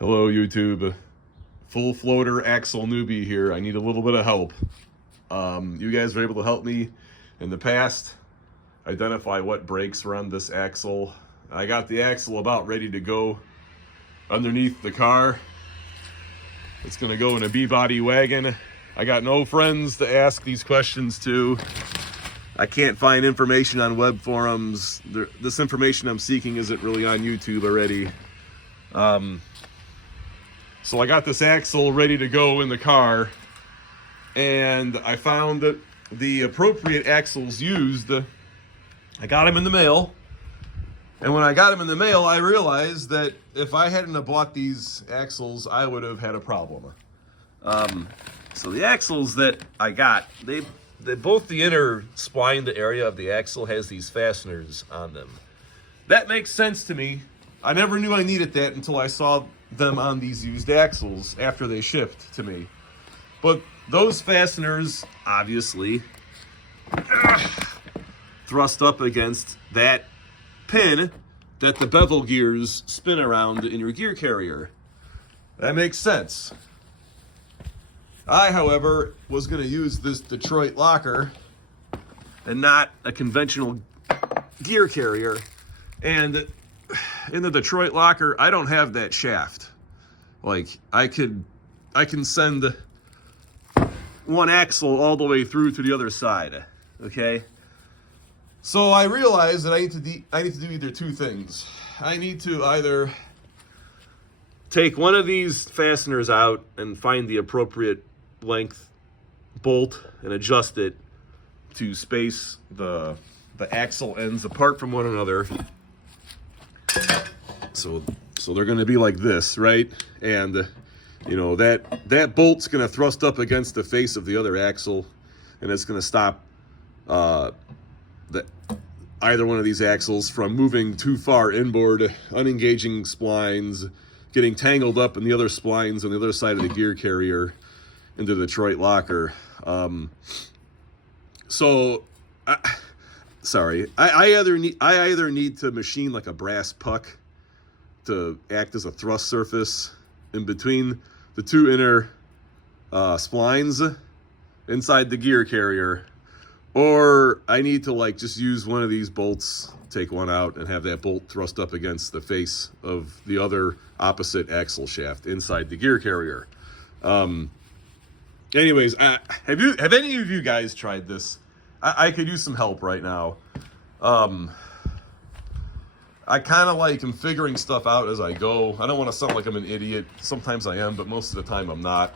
Hello YouTube, full floater axle newbie here. I need a little bit of help. You guys were able to help me in the past identify what brakes were on this axle. I got the axle about ready to go underneath the car. It's gonna go in a B-body wagon. I got no friends to ask these questions to. I can't find information on web forums. This information I'm seeking isn't really on YouTube already. So I got this axle ready to go in the car, and I found that the appropriate axles used, I got them in the mail. And when I got them in the mail, I realized that if I hadn't have bought these axles, I would have had a problem. So the axles that I got, they both the inner spline, the area of the axle has these fasteners on them. That makes sense to me. I never knew I needed that until I saw them on these used axles after they shipped to me. But those fasteners obviously thrust up against that pin that the bevel gears spin around in your gear carrier. That makes sense. I, however, was going to use this Detroit locker and not a conventional gear carrier. And in the Detroit locker, I don't have that shaft. Like, I can send one axle all the way through to the other side, okay? So I realized that I need to do either two things. I need to either take one of these fasteners out and find the appropriate length bolt and adjust it to space the axle ends apart from one another. So they're going to be like this, right? And you know that bolt's going to thrust up against the face of the other axle, and it's going to stop either one of these axles from moving too far inboard, unengaging splines, getting tangled up in the other splines on the other side of the gear carrier into the Detroit locker. I either need to machine like a brass puck to act as a thrust surface in between the two inner splines inside the gear carrier, or I need to like just use one of these bolts, take one out, and have that bolt thrust up against the face of the other opposite axle shaft inside the gear carrier. Anyways, have any of you guys tried this? I could use some help right now. I kind of like am figuring stuff out as I go. I don't want to sound like I'm an idiot. Sometimes I am, but most of the time I'm not.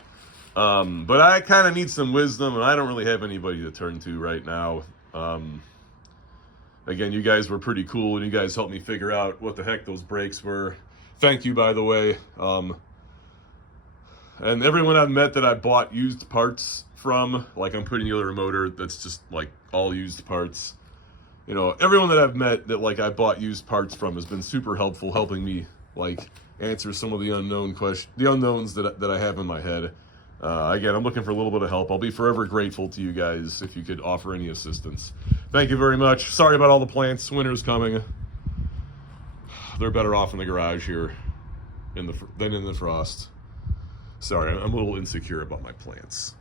But I kind of need some wisdom, and I don't really have anybody to turn to right now. Again, you guys were pretty cool, and you guys helped me figure out what the heck those brakes were. Thank you, by the way. And everyone I've met that I bought used parts from, like I'm putting together a motor that's just like all used parts. You know, everyone that I've met that like I bought used parts from has been super helpful, helping me like answer some of the unknowns that I have in my head. Again, I'm looking for a little bit of help. I'll be forever grateful to you guys if you could offer any assistance. Thank you very much. Sorry about all the plants. Winter's coming. They're better off in the garage here than in the frost. Sorry, I'm a little insecure about my plants.